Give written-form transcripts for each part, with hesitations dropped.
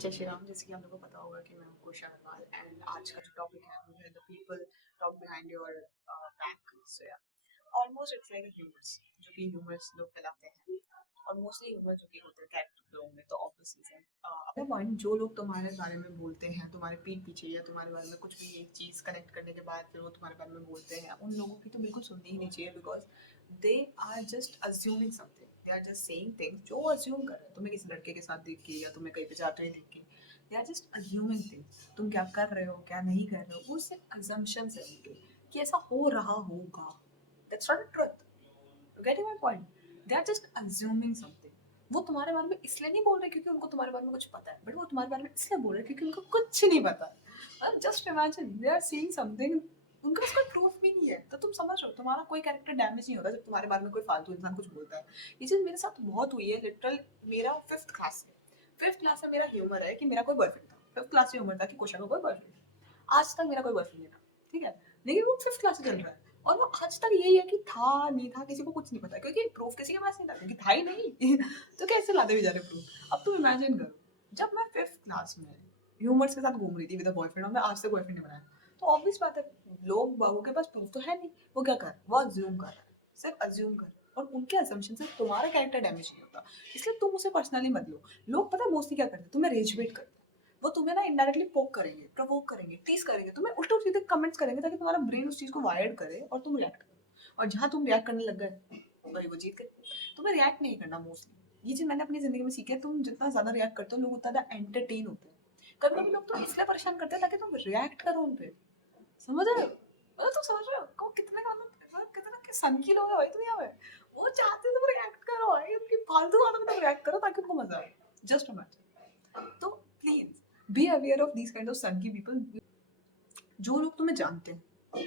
जय श्री राम। जैसे कि आप लोगों को पता होगा कि मैं हूँ कुशा अग्रवाल एंड आज का जो टॉपिक है वो है the people talk behind your back. So yeah almost it's like humours जो कि ह्यूमर्स लोग फैलाते हैं और मोस्टली ह्यूमर जो कि होते हैं कैरेक्टर लोगों में। तो ऑब्वियसली से अपने पॉइंट जो लोग तुम्हारे बारे में बोलते हैं तुम्हारे पीठ पीछे या तुम्हारे बारे में कुछ भी एक चीज़ कनेक्ट करने के बाद फिर वो तुम्हारे बारे में बोलते हैं, उन लोगों की तो बिल्कुल सुननी ही नहीं चाहिए because they are just assuming something. They are just saying things जो अज्यूम कर रहे हैं तुम्हें किसी लड़के के साथ देख के या तुम्हें कहीं पे जाते हुए देख के। They are just assuming things. तुम क्या कर रहे हो क्या नहीं कर रहे हो वो सिर्फ अजम्पशंस है उनके कि ऐसा हो रहा होगा। That's not truth. You getting my point? They are just assuming something. वो तुम्हारे बारे में इसलिए नहीं बोल रहे क्योंकि उनको तुम्हारे बारे में कुछ पता है, बट वो तुम्हारे बारे में इसलिए बोल रहे क्योंकि उनको कुछ नहीं पता। अब just imagine they are seeing something, उनका उसका प्रूफ भी नहीं है। तो तुम समझ रहे हो तुम्हारा कोई कैरेक्टर डैमेज नहीं होता जब तुम्हारे बारे में कोई फालतू इंसान कुछ बोलता है। ये चीज मेरे साथ बहुत हुई है लिटरल। मेरा फिफ्थ क्लास में मेरा ह्यूमर है कि मेरा कोई बॉयफ्रेंड था। फिफ्थ क्लास में ह्यूमर था कि कोशा का कोई बॉयफ्रेंड। आज तक मेरा कोई बॉयफ्रेंड नहीं था, ठीक है। लेकिन वो फिफ्थ क्लास से चल रहा है और वो आज तक यही है कि था नहीं था किसी को कुछ नहीं पता क्योंकि प्रूफ किसी के पास नहीं था क्योंकि था ही नहीं। तो कैसे लाते बेचारे प्रूफ। अब तुम इमेजिन करो जब मैं फिफ्थ क्लास में ह्यूमर्स के साथ घूम रही थी विद बॉयफ्रेंड और मैं आज तक बॉयफ्रेंड नहीं बनाया, तो ऑब्वियस बात है लोग बाबू के पास प्रूफ तो है नहीं। वो क्या कर वो अज्यूम कर रहा है, सिर्फ अज्यूम कर। और उनके अजम्पशन से तुम्हारा कैरेक्टर डैमेज नहीं होता, इसलिए तुम उसे पर्सनली मत लो। लोग पता है मोस्टली क्या करते हैं, तुम्हें रेज बेट करते हैं। वो तुम्हें ना इनडायरेक्टली पोक करेंगे, प्रवोक करेंगे, टीज करेंगे, तुम्हें उल्टे सीधे कमेंट्स करेंगे ताकि तुम्हारा ब्रेन उस चीज को वायर्ड करे और तुम रिएक्ट करो। और जहां तुम रिएक्ट करने लग गए भाई वो जीत गए। तुम्हें रिएक्ट नहीं करना मोस्टली। ये चीज मैंने अपनी जिंदगी में सीखी है। तुम जितना ज्यादा रिएक्ट करते हो लोग उतना ज्यादा एंटरटेन होते हैं। कभी कभी लोग तो इसलिए परेशान करते हैं ताकि तुम रिएक्ट करो उन पे। समझ रहे हो? मतलब तुम समझ रहे हो को कितने का मतलब कितना के सन की लोग है भाई दुनिया में। वो चाहते हैं तुम रिएक्ट करो भाई, उनकी फालतू बातों में तुम रिएक्ट करो ताकि उनको मजा आए। Just imagine. तो please be aware of these kind of सनकी पीपल। जो लोग तुम्हें जानते हैं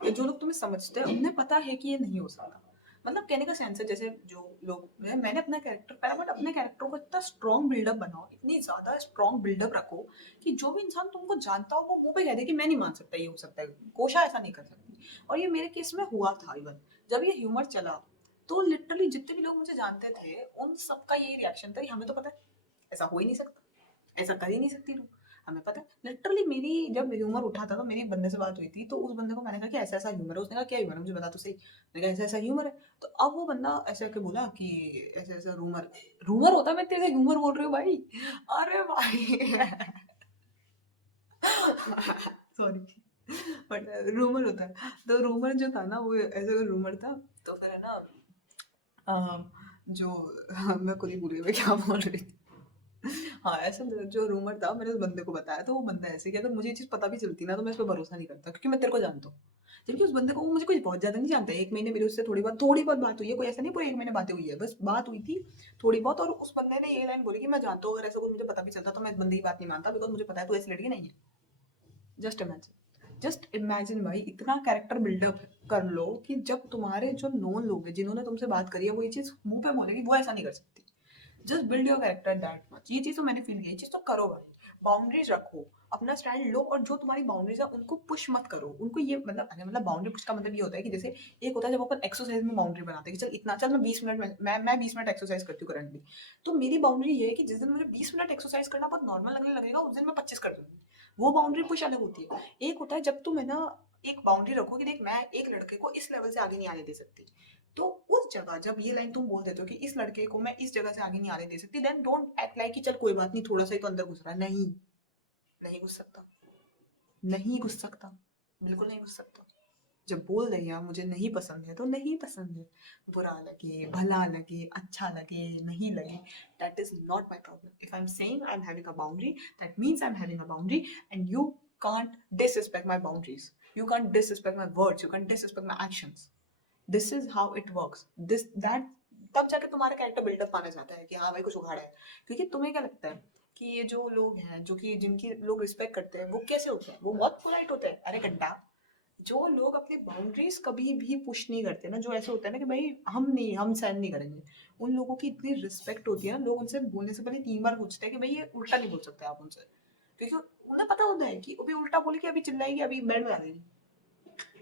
या जो लोग तुम्हें समझते हैं उन्हें पता है कि ये नहीं हो सकता। मतलब कहने का सेंस है जैसे जो लोग मैंने अपना कैरेक्टर पहला, बट अपने कैरेक्टर को इतना स्ट्रॉन्ग बिल्डअप बनाओ, इतनी ज्यादा स्ट्रॉन्ग बिल्डअप रखो कि जो भी इंसान तुमको जानता हो वो मुंह पे कह दे कि मैं नहीं मान सकता ये हो सकता है, कोशा ऐसा नहीं कर सकती। और ये मेरे केस में हुआ था। इवन जब ये ह्यूमर चला तो लिटरली जितने भी लोग मुझे जानते थे उन सबका यही रिएक्शन था कि हमें तो पता है ऐसा हो ही नहीं सकता, ऐसा कर ही नहीं सकती तू। हमें पता है लिटरली। मेरी जब ह्यूमर उठा था तो मेरी एक बंदे से बात हुई थी, तो उस बंदे को मैंने कहा कि ऐसा ऐसा ह्यूमर है। उसने कहा क्या ह्यूमर है मुझे बता तो सही। मैंने कहा ऐसा ऐसा ह्यूमर है। तो अब वो बंदा ऐसे आके बोला कि ऐसा ऐसा रूमर रूमर होता है, मैं तेरे ह्यूमर बोल रही हूँ भाई। अरे भाई सॉरी, बट रूमर होता है। तो रूमर जो था ना वो ऐसा रूमर था। तो फिर है ना जो मैं खुद ही भूल गई मैं क्या बोल रही थी। हाँ, ऐसा जो रूमर था मैंने उस बंदे को बताया, तो वो बंदा ऐसे कि अगर मुझे ये चीज़ पता भी चलती ना तो मैं इस पे भरोसा नहीं करता क्योंकि मैं तेरे को जानता हूँ। जबकि उस बंदे को वो मुझे कुछ बहुत ज़्यादा नहीं जानता है। 1 महीने मेरी उससे थोड़ी बहुत बात हुई है, कोई ऐसा नहीं पूरे 1 महीने बातें हुई है, बस बात हुई थी थोड़ी बहुत। और उस बंदे ने ये लाइन बोली कि मैं जानता हूँ अगर ऐसा कुछ मुझे पता भी चलता तो मैं इस बंदे की बात नहीं मानता बिकॉज़ मुझे पता है तू ऐसी लड़की नहीं है। जस्ट इमेजिन भाई, इतना कैरेक्टर बिल्डअप कर लो कि जब तुम्हारे जो नोन लोग हैं जिन्होंने तुमसे बात करी है वो ये चीज़ मुँह पे बोलेगी वो ऐसा नहीं कर सकती। Just build your character that much. ये चीज तो मैंने फील की, ये चीज तो करो भाई। बाउंड्रीज रखो, अपना स्टाइल लो और जो तुम्हारी बाउंड्रीज है उनको पुश मत करो। उनको ये मतलब अरे मतलब बाउंड्री पुश का मतलब ये होता है कि जैसे एक होता है जब अपन एक्सरसाइज में बाउंड्री बनाते हैं कि चल इतना चल मैं 20 मिनट में मैं 20 मिनट एक्सरसाइज करती हूँ करंटली। तो मेरी बाउंड्री ये है कि जिस दिन मुझे 20 मिनट एक्सरसाइज करना बहुत नॉर्मल लगने लगेगा उस दिन मैं 25 कर दूंगी। वो बाउंड्री पुश अलग होती है। एक होता है जब तुम है ना एक बाउंड्री रखो कि देख मैं एक लड़के को इस लेवल से आगे नहीं आने दे सकती। तो उस जगह जब ये लाइन तुम बोल देते हो कि इस लड़के को मैं इस जगह से आगे नहीं आने दे सकती, देन डोंट एक्ट लाइक कि चल कोई बात नहीं थोड़ा सा ही तो अंदर घुस रहा है। नहीं, नहीं घुस सकता, नहीं घुस सकता, बिल्कुल नहीं घुस सकता। जब बोल रही है मुझे नहीं पसंद है तो नहीं पसंद है। बुरा लगे भला लगे अच्छा लगे नहीं लगे, that is not my problem. If I am saying I am having a boundary that means I am having a boundary and you can't disrespect my boundaries. You can't disrespect my words. You can't disrespect my actions. This is how it works this that. तब जाके तुम्हारा character buildup माना जाता है कि हाँ भाई कुछ उखाड़ा है। क्योंकि तुम्हें क्या लगता है कि ये जो लोग हैं जो कि जिनकी लोग रिस्पेक्ट करते हैं वो कैसे होते हैं, वो बहुत पोलाइट होते हैं। अरे गड्ढा, जो लोग अपनी बाउंड्रीज कभी भी पुश नहीं करते ना, जो ऐसे होता है ना कि भाई हम सहन नहीं करेंगे, उन लोगों की इतनी रिस्पेक्ट होती है ना, लोग उनसे बोलने से पहले 3 बार पूछते हैं कि भाई ये उल्टा नहीं बोल सकते आप उनसे। क्योंकि उन्हें पता होता है कि अभी उल्टा बोले कि अभी चिल्लाएगी अभी बेड में आ जाएगी।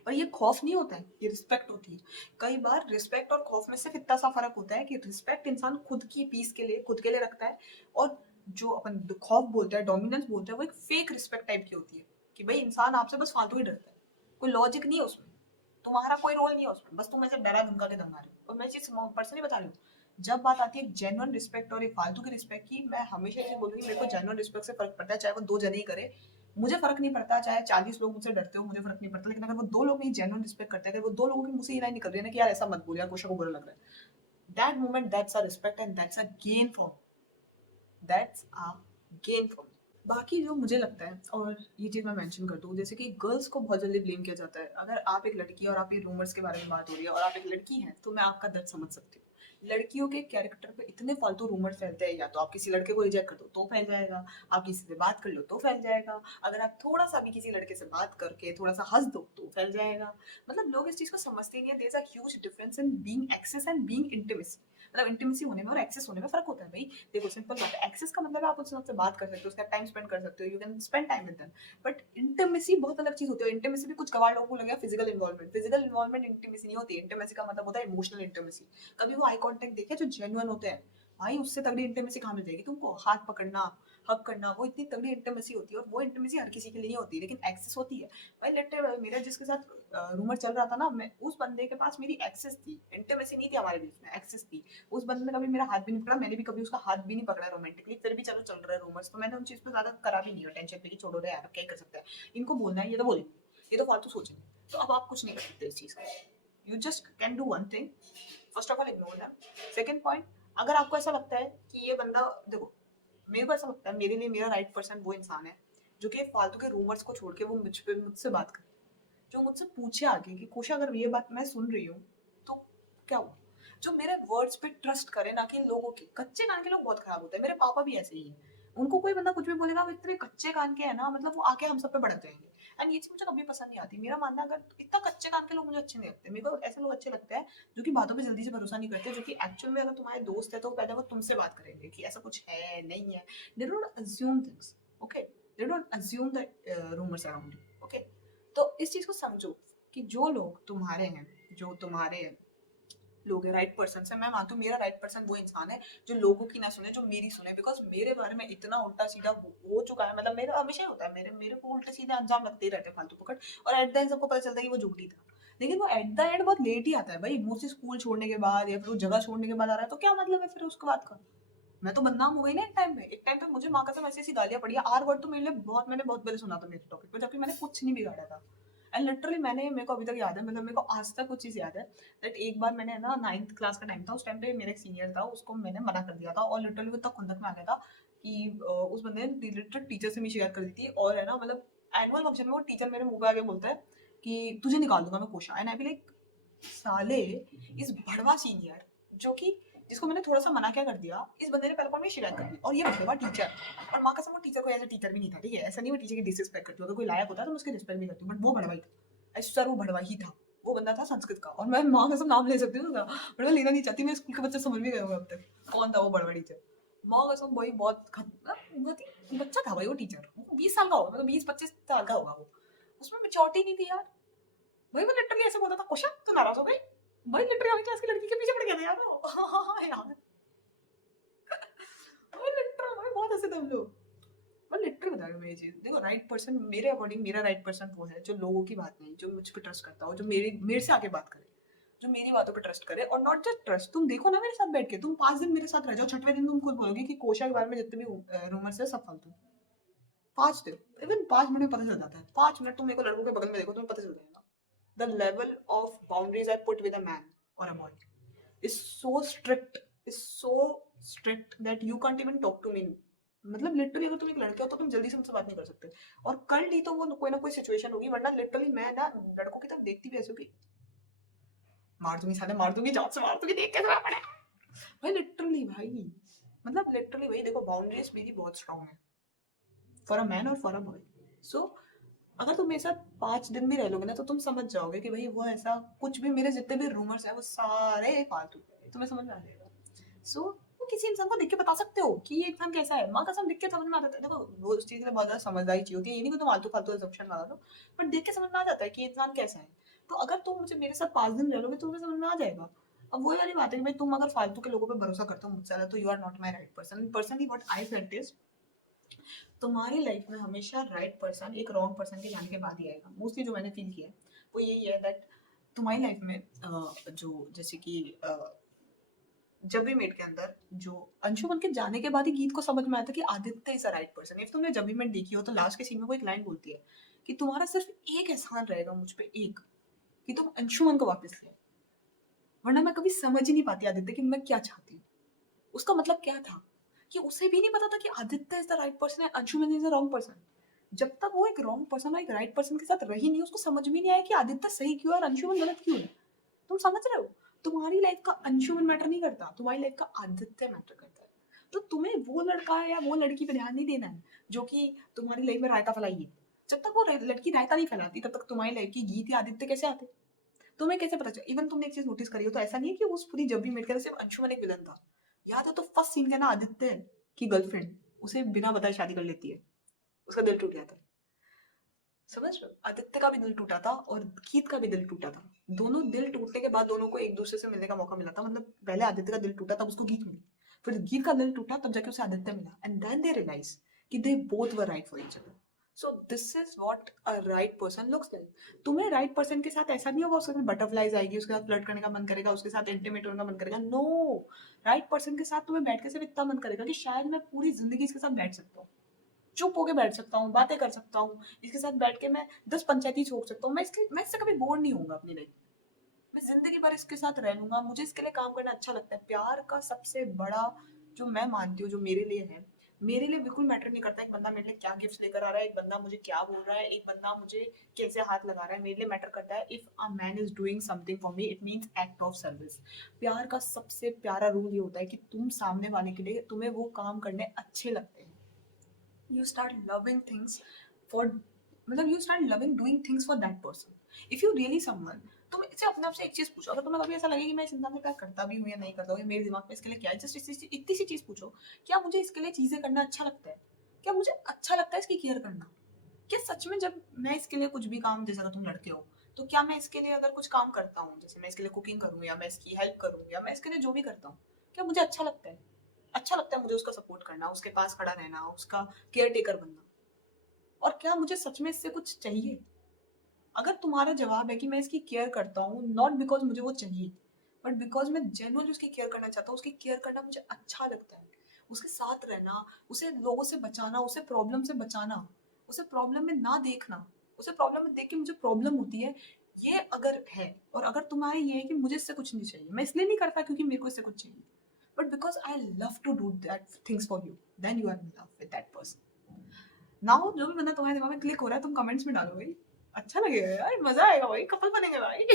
और ये खौफ नहीं होता है, ये रिस्पेक्ट होती है। कई बार रिस्पेक्ट और खौफ में सिर्फ इतना सा फर्क होता है कि रिस्पेक्ट इंसान खुद की पीस के लिए खुद के लिए रखता है और जो अपन खौफ बोलते हैं, डोमिनेंस बोलते हैं, वो एक फेक रिस्पेक्ट टाइप की होती है कि भाई इंसान आपसे बस फालतू ही डरता है, कोई लॉजिक नहीं है उसमें, तुम्हारा कोई रोल नहीं है उसमें, बस तुम ऐसे डरा धमका के दंगा रहे हो। और मैं चीज पर्सनली बता रही हूँ, जब बात आती है जेन्युइन रिस्पेक्ट और एक फालतू की रिस्पेक्ट की, मैं हमेशा ये बोलूंगी मेरे को जेन्युइन रिस्पेक्ट से फर्क पड़ता है, चाहे वो दो जने ही करे, मुझे फर्क नहीं पड़ता, चाहे 40 लोग मुझसे डरते हो, मुझे फर्क नहीं पड़ता, लेकिन अगर वो दो लोग नहीं जेन्युइन रिस्पेक्ट करते हैं, अगर वो दो लोगों की मुझसे ये लाइन निकल रही है ना कि यार ऐसा मत बोल यार, कुछ को बुरा लग रहा है, that moment that's a respect and that's a gain for, that's a gain for. बाकी जो मुझे लगता है, और ये चीज़ मैं मेंशन कर दूँ, जैसे कि गर्ल्स को बहुत जल्दी ब्लेम किया जाता है। अगर आप एक लड़की है और आप ये रूमर्स के बारे में बात हो रही है और आप एक लड़की हैं, तो मैं आपका दर्द समझ सकती हूँ। लड़कियों के कैरेक्टर पे इतने फालतू रूमर्स फैलते हैं, या तो आप किसी लड़के को रिजेक्ट कर दो तो फैल जाएगा, आप किसी से बात कर लो तो फैल जाएगा, अगर आप थोड़ा सा भी किसी लड़के से बात करके थोड़ा सा हंस दो तो फैल जाएगा। मतलब लोग इस चीज़ को समझते नहीं है, there is a huge difference in being access and being intimacy. मतलब इंटीमेसी होने में और एक्सेस होने में फर्क होता है भाई। देखो सिंपल बात है, एक्सेस का मतलब है आप उससे बात कर सकते हो, उसका टाइम स्पेंड कर सकते हो, you can spend time with them. But intimacy बहुत अलग चीज होती है। इंटीमेसी भी कुछ कबाड़ लोगों को लगेगा physical involvement, physical involvement intimacy नहीं होती। इंटीमेसी का मतलब होता है इमोशनल इंटीमेसी। कभी वो आई कांटेक्ट देखे जो जेन्युइन होते हैं, भाई उससे तगड़ी इंटीमेसी कहाँ मिल जाएगी तुमको। हाथ पकड़ना, हक करना, वो इतनी तगड़ी इंटीमेसी होती है, और वो इंटीमेसी हर किसी के लिए नहीं होती, लेकिन एक्सेस होती है। भाई लेटे मेरा जिसके साथ रूमर चल रहा था ना, मैं उस बंदे के पास मेरी एक्सेस थी, इंटीमेसी नहीं थी हमारे बीच में, एक्सेस थी। उस बंदे ने कभी मेरा हाथ भी नहीं पकड़ा, मैंने भी कभी उसका हाथ भी नहीं पकड़ा रोमांटिकली, फिर भी चलो चल रहा है रूमर्स, तो मैंने उन चीज पे ज्यादा करा भी नहीं है टेंशन पे कि छोड़ो रे यार अब क्या ही कर सकते हैं, इनको बोलना है ये तो बोलेंगे, ये तो फालतू सोचेंगे। तो अब आप कुछ नहीं कर सकते इस चीज का। You just can do one thing, first of all ignore them. Second point, अगर आपको ऐसा लगता है कि ये बंदा, देखो मेरे को ऐसा लगता है मेरे लिए मेरा राइट पर्सन वो इंसान है जो कि फालतू के रूमर्स को छोड़ के वो मुझसे बात करे, जो मुझसे पूछे आगे कि कोशा अगर ये बात मैं सुन रही हूँ तो क्या हुआ, जो मेरे वर्ड्स पे ट्रस्ट करे, ना कि लोगों के। कच्चे कान के लोग बहुत खराब होते हैं, मेरे पापा भी ऐसे ही हैं। उनको कोई बंदा कुछ भी बोलेगा, वो इतने कच्चे कान के है ना, मतलब वो आके हम सब पे भड़क जाएंगे। एंड ये चीज मुझे कभी पसंद नहीं आती। मेरा मानना है, अगर इतना कच्चे कान के लोग मुझे अच्छे नहीं लगते। मेरे को ऐसे लोग अच्छे लगते हैं जो कि बातों पे जल्दी से भरोसा नहीं करते, जो कि एक्चुअल में अगर तुम्हारे दोस्त है तो पहले वो तुमसे बात करेंगे कि ऐसा कुछ है नहीं है। They don't assume things, okay, they don't assume the rumours around you, okay. तो इस चीज को समझो कि जो लोग तुम्हारे हैं, जो तुम्हारे लोग हैं, राइट पर्सन से, मैं मानती हूँ मेरा राइट पर्सन वो इंसान है जो लोगों की ना सुने, जो मेरी सुने। बिकॉज मेरे बारे में इतना उल्टा सीधा हो चुका है, मतलब मेरा हमेशा होता है, मेरे मेरे को उल्टे सीधे अंजाम लगते ही रहते हैं फालतू पकड़, और एट द एंड सबको पता चलता है कि वो झूठी था। लेकिन वो एट द एंड बहुत लेट ही आता है भाई, मुझसे स्कूल छोड़ने के बाद या फिर वो जगह छोड़ने के बाद आ रहा है, तो क्या मतलब है फिर उसके बाद का। मैं तो बदनाम हो गई ना एक टाइम पे मुझे माँ कसम ऐसी ऐसी गालियां पड़ी है। आर वर्ड तो मेरे लिए बहुत, मैंने बहुत पहले सुना था मेरे टॉपिक पे, जबकि मैंने कुछ नहीं बिगाड़ा था। एंड लिटरली मैंने, मेरे को अभी तक याद है, मतलब मेरे को आज तक कुछ चीज़ याद है दैट एक बार मैंने ना 9th क्लास का टाइम था, उस टाइम पे मेरा एक सीनियर था, उसको मैंने मना कर दिया था, और लिटरली वो इतना खुंदक में आ गया था कि उस बंदे ने लिटरली टीचर से भी शिकायत कर दी थी। और है ना, मतलब एनुअल फंक्शन में वो टीचर मेरे मुंह पे आके बोलता है कि तुझे निकाल दूंगा मैं कोशा। एंड आई बी लाइक साले, इस भड़वा सीनियर जो कि जिसको मैंने थोड़ा सा मना क्या कर दिया, इस बंदे ने पहले पॉइंट में शिकायत कर दी, और ये भड़वा टीचर। और माँ कसम वो टीचर को एज ए टीचर भी नहीं था, ठीक है, ऐसा नहीं मैं टीचर की डिसरिस्पेक्ट करती हूँ, अगर कोई लायक होता है तो मैं उसकी रिस्पेक्ट भी करती हूँ, बट वो भड़वा ही था। सर वो भड़वा ही था, वो बंदा था संस्कृत का, और मैं माँ कसम नाम ले सकती हूँ उसका, बट मैं लेना नहीं चाहती, मैं स्कूल के बच्चे समझ भी गए होंगे अब तक कौन था वो भड़वा टीचर। माँ कसम भाई बहुत ही बच्चा था भाई वो टीचर, 20 साल का होगा, मतलब 20-25 साल का होगा वो, उसमें मेच्योरिटी नहीं थी यार। भाई वो लिटरली ऐसे बोलता था क्वेश्चन तो नाराज हो गई। भाई लिटरली हमारी क्लास की लड़की के पीछे पड़ गया था यार वो। यार भाई लिटरली भाई बहुत हंसे थे हम लोग। मैं लिटरली बता रही हूँ मैं ये चीज, देखो राइट पर्सन मेरे अकॉर्डिंग, मेरा राइट पर्सन वो है जो लोगों की बात नहीं, जो मुझ पर ट्रस्ट करता हो, जो मेरे से आके बात करे, जो मेरी बातों पे ट्रस्ट करे। और नॉट जस्ट ट्रस्ट, तुम देखो ना मेरे साथ बैठ के, तुम 5 दिन मेरे साथ रह जाओ, छठवें दिन तुम खुद बोलोगे कि कोशा के बारे में जितने भी रूमर्स है सब फालतू। 5 दिन, इवन 5 मिनट में पता चल जाता है। 5 मिनट तुम मेरे को लड़कों के बगल में देखो, तुम्हें पता चल जाएगा। The level of boundaries I put with a man or a boy is so strict, is so strict that you can't even talk to me. मतलब लिटरली अगर तुम एक लड़के हो तो तुम जल्दी से मुझसे बात नहीं कर सकते, और कर ली तो वो कोई ना कोई सिचुएशन होगी, वरना लिटरली मैं ना लड़कों की तरफ देखती भी ऐसे होगी, मार दूंगी साले, मार दूंगी, जान से मार दूंगी, देख कैसे पड़े भाई। लिटरली भाई, मतलब लिटरली भाई देखो, बाउंड्रीज मेरी बहुत स्ट्रांग है फॉर अ मैन और फॉर अ बॉय। सो अगर तुम मेरे साथ 5 दिन भी रह लोगे ना, तो तुम समझ जाओगे कि भाई वो ऐसा कुछ भी, मेरे जितने भी रूमर्स है वो सारे फालतू है, तुम्हें समझ में आ जाएगा। सो वो किसी इंसान को देख के बता सकते हो कि ये इंसान कैसा है, माँ कसम देख के समझ में आ जाता है। देखो वो उस चीज के लिए बहुत ज्यादा समझदारी चाहिए होती है, ये नहीं कि तुम फालतू फालतू assumption लगा दो, बट देख के समझ में आ जाता है कि ये इंसान कैसा है। तो अगर तुम मुझे मेरे साथ 5 दिन रह लोगे तो तुम्हें समझ में आ जाएगा। अब वही वाली बात है कि भाई तुम अगर फालतू के लोगों पे भरोसा करते हो मुझसे ज्यादा, तो you are not my right person. Personally what I felt is तुम्हारी लाइफ में हमेशा राइट पर्सन एक रॉन्ग पर्सन के जाने के बाद ही आएगा। मोस्टली जो मैंने फील किया है वो यही है दैट तुम्हारी लाइफ में जो जैसे कि जब भी मेट के अंदर जो अंशुमन के जाने के बाद ही गीत को समझ में आया था कि Aditya is a right person. If तुमने जब भी मेट देखी हो तो लास्ट के सीन में वो एक लाइन बोलती है कि तुम्हारा सिर्फ एक एहसान रहेगा मुझ पे, एक, कि तुम अंशुमन को वापस ले, वरना मैं कभी समझ ही नहीं पाती आदित्य कि मैं क्या चाहती हूँ। उसका मतलब क्या था कि उसे भी नहीं पता था कि Aditya is the right person है, Anshuman is the wrong person. जब तक वो एक रॉन्ग पर्सन और एक राइट पर्सन के साथ रही नहीं, उसको समझ भी नहीं आया कि आदित्य सही क्यों है और अंशुमन गलत क्यों है। तुम समझ रहे हो? तुम्हारी लाइफ का अंशुमन मैटर नहीं करता, तुम्हारी लाइफ का आदित्य मैटर करता है। तो तुम्हें वो लड़का या वो लड़की पे ध्यान नहीं देना है जो कि तुम्हारी लाइफ में रायता फैलाइए। जब तक वो लड़की रायता नहीं फैलाती तब तक तुम्हारी लाइफ की गीत या आदित्य कैसे आते? तुम्हें कैसे पता चला? इवन तुमने एक चीज नोटिस करी हो तो ऐसा नहीं है कि उस पूरी जब भी मेट कर सिर्फ अंशुमन एक विलन था। याद है तो फर्स्ट सीन का ना, आदित्य की गर्लफ्रेंड उसे बिना बताए शादी कर लेती है, उसका दिल टूट जाता है। समझ रहे हो? आदित्य का भी दिल टूटा था और गीत का भी दिल टूटा था। दोनों दिल टूटने के बाद दोनों को एक दूसरे से मिलने का मौका मिला था। मतलब पहले आदित्य का दिल टूटा तब उसको गीत मिली, फिर गीत का दिल टूटा तब जाके उसे आदित्य मिला, एंड देन दे रियलाइज कि they both were right for each other. So this is what a right person looks like. तुम्हें राइट पर्सन के साथ ऐसा नहीं होगा उसके साथ बटरफ्लाइज आएगी, उसके साथ फ्लर्ट करने का मन करेगा, उसके साथ इंटीमेट होने का मन करेगा। नो, राइट पर्सन के साथ तुम्हें बैठ के सिर्फ इतना मन करेगा कि शायद मैं पूरी जिंदगी इसके साथ बैठ सकता हूँ, चुप होके बैठ सकता हूँ, बातें कर सकता हूँ, इसके साथ बैठ के मैं 10 पंचायती छोड़ सकता हूँ। मैं इससे कभी बोर नहीं होऊंगा अपनी लाइफ। मैं जिंदगी भर इसके साथ रह लूंगा, मुझे इसके लिए काम करना अच्छा लगता है। प्यार का सबसे बड़ा जो मैं मानती हूँ जो मेरे लिए है, मेरे लिए बिल्कुल मैटर नहीं करता एक बंदा मेरे लिए क्या गिफ्ट लेकर आ रहा है, एक बंदा मुझे क्या बोल रहा है, एक बंदा मुझे कैसे हाथ लगा रहा है। मेरे लिए मैटर करता है if a man is doing something for me, it means act of service. प्यार का सबसे प्यारा रूल ये होता है कि तुम सामने वाले के लिए, तुम्हें वो काम करने अच्छे लगते हैं। You start loving things for, मतलब you start loving doing things for that person. If you really someone, तुम इससे अपने आप से एक चीज पूछो, अगर तुम्हें कभी ऐसा लगे कि मैं इस इंसान से प्यार करता भी हूँ या नहीं करता हूँ, या मेरे दिमाग में इसके लिए क्या है, जस्ट इतनी सी चीज पूछो, क्या मुझे इसके लिए चीजें करना अच्छा लगता है? क्या मुझे अच्छा लगता है इसकी केयर करना? क्या सच में जब मैं इसके लिए कुछ भी काम, जैसे अगर तुम लड़के हो तो क्या मैं इसके लिए अगर कुछ काम करता हूँ, जैसे मैं इसके लिए कुकिंग करूँ या मैं इसकी हेल्प करूँ या मैं इसके लिए जो भी करता हूँ, क्या मुझे अच्छा लगता है? अच्छा लगता है मुझे उसका सपोर्ट करना, उसके पास खड़ा रहना, उसका केयर टेकर बनना? और क्या मुझे सच में इससे कुछ चाहिए? अगर तुम्हारा जवाब है कि मैं इसकी केयर करता हूँ नॉट बिकॉज मुझे वो चाहिए, बट बिकॉज मैं जेन्युइनली उसकी केयर करना चाहता हूँ, उसकी केयर करना मुझे अच्छा लगता है, उसके साथ रहना, उसे लोगों से बचाना, उसे प्रॉब्लम से बचाना, उसे प्रॉब्लम में ना देखना, उसे प्रॉब्लम में देख के मुझे प्रॉब्लम होती है, ये अगर है, और अगर तुम्हारी ये है कि मुझे इससे कुछ नहीं चाहिए, मैं इसलिए नहीं करता क्योंकि मेरे को इससे कुछ चाहिए, but because I love to do that things for you, then you are in love with that person. Now जो भी बंदा तुम्हारे दिमाग में क्लिक हो रहा है तुम कमेंट्स में डालो भाई, अच्छा लगेगा यार, मजा आएगा भाई, कपल बनेंगे भाई।